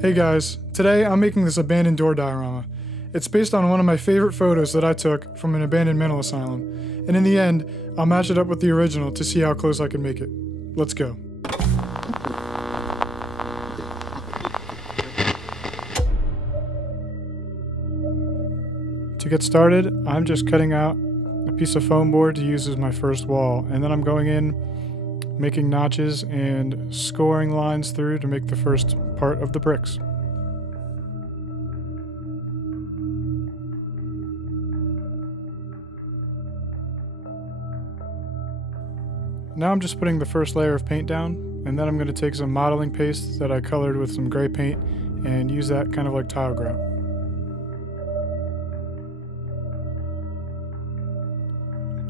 Hey guys, today I'm making this abandoned door diorama. It's based on one of my favorite photos that I took from an abandoned mental asylum, and in the end, I'll match it up with the original to see how close I can make it. Let's go. To get started, I'm just cutting out a piece of foam board to use as my first wall, and then I'm going in, making notches and scoring lines through to make the first part of the bricks. Now I'm just putting the first layer of paint down, and then I'm going to take some modeling paste that I colored with some gray paint and use that kind of like tile grout.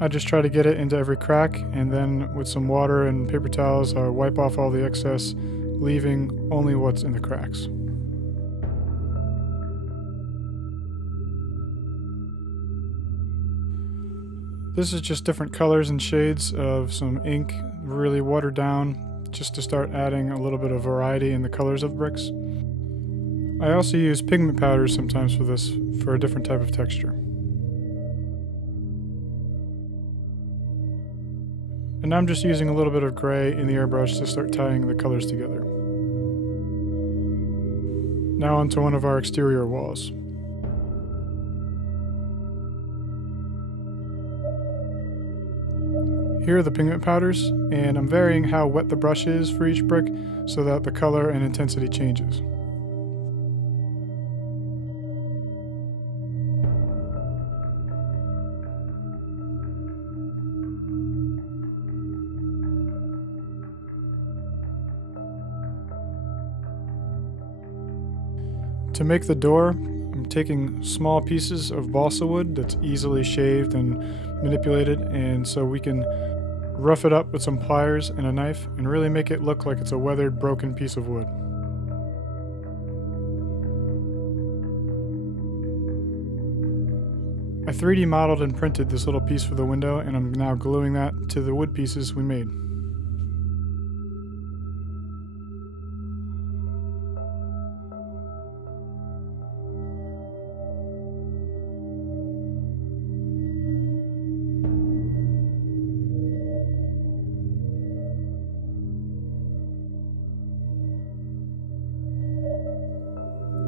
I just try to get it into every crack, and then with some water and paper towels I wipe off all the excess, leaving only what's in the cracks. This is just different colors and shades of some ink, really watered down, just to start adding a little bit of variety in the colors of bricks. I also use pigment powders sometimes for this, for a different type of texture. And I'm just using a little bit of gray in the airbrush to start tying the colors together. Now onto one of our exterior walls. Here are the pigment powders, and I'm varying how wet the brush is for each brick so that the color and intensity changes. To make the door, I'm taking small pieces of balsa wood that's easily shaved and manipulated, and so we can rough it up with some pliers and a knife and really make it look like it's a weathered, broken piece of wood. I 3D modeled and printed this little piece for the window, and I'm now gluing that to the wood pieces we made.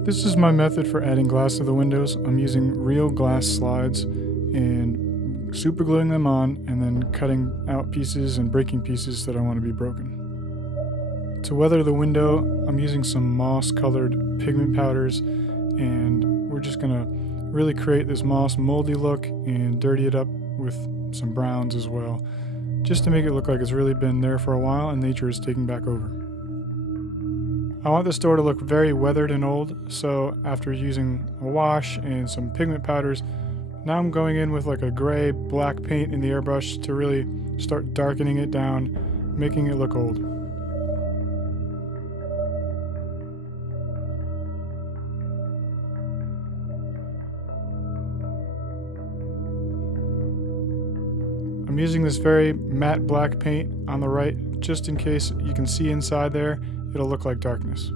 This is my method for adding glass to the windows. I'm using real glass slides and super gluing them on, and then cutting out pieces and breaking pieces that I want to be broken. To weather the window, I'm using some moss colored pigment powders, and we're just going to really create this moss moldy look and dirty it up with some browns as well, just to make it look like it's really been there for a while and nature is taking back over. I want this door to look very weathered and old, so after using a wash and some pigment powders, now I'm going in with like a gray black paint in the airbrush to really start darkening it down, making it look old. I'm using this very matte black paint on the right, just in case you can see inside there. It'll look like darkness.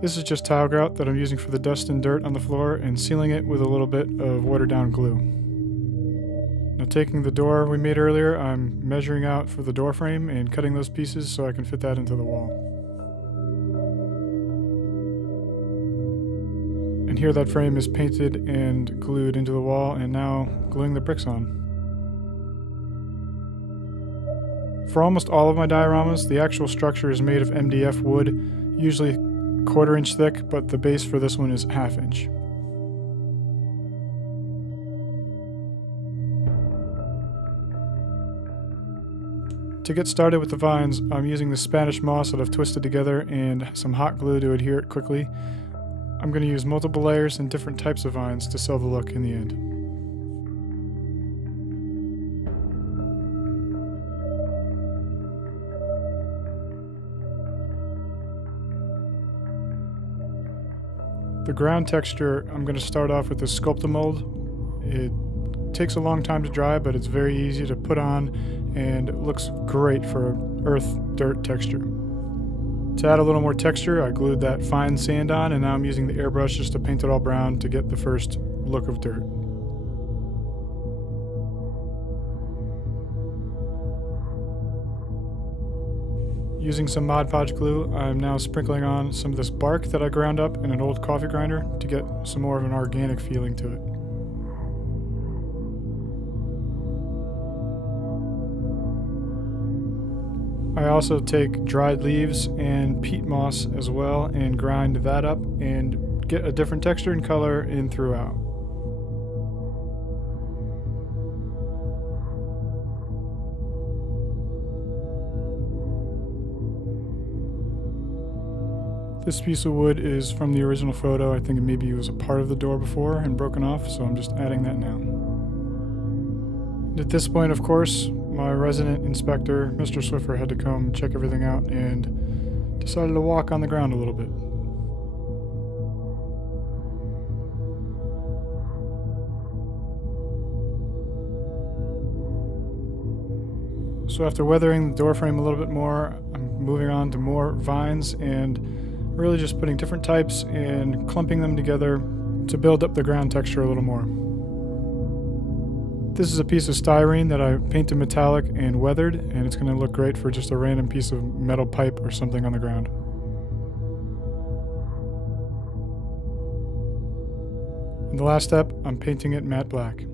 This is just tile grout that I'm using for the dust and dirt on the floor and sealing it with a little bit of watered down glue. Now taking the door we made earlier, I'm measuring out for the door frame and cutting those pieces so I can fit that into the wall. And here that frame is painted and glued into the wall, and now gluing the bricks on. For almost all of my dioramas, the actual structure is made of MDF wood, usually 1/4 inch thick, but the base for this one is 1/2 inch. To get started with the vines, I'm using the Spanish moss that I've twisted together and some hot glue to adhere it quickly. I'm going to use multiple layers and different types of vines to sell the look in the end. The ground texture, I'm going to start off with the Sculptamold. It takes a long time to dry, but it's very easy to put on and it looks great for earth dirt texture. To add a little more texture, I glued that fine sand on, and now I'm using the airbrush just to paint it all brown to get the first look of dirt. Using some Mod Podge glue, I'm now sprinkling on some of this bark that I ground up in an old coffee grinder to get some more of an organic feeling to it. I also take dried leaves and peat moss as well and grind that up and get a different texture and color in throughout. This piece of wood is from the original photo. I think maybe it was a part of the door before and broken off, so I'm just adding that now. At this point, of course, my resident inspector, Mr. Swiffer, had to come check everything out and decided to walk on the ground a little bit. So after weathering the door frame a little bit more, I'm moving on to more vines and really just putting different types and clumping them together to build up the ground texture a little more. This is a piece of styrene that I painted metallic and weathered, and it's going to look great for just a random piece of metal pipe or something on the ground. And the last step, I'm painting it matte black.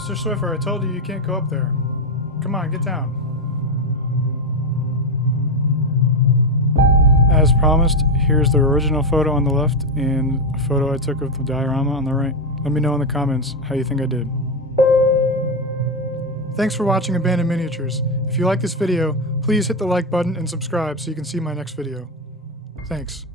Mr. Swiffer, I told you can't go up there. Come on, get down. As promised, here's the original photo on the left and a photo I took of the diorama on the right. Let me know in the comments how you think I did. Thanks for watching Abandoned Miniatures. If you like this video, please hit the like button and subscribe so you can see my next video. Thanks.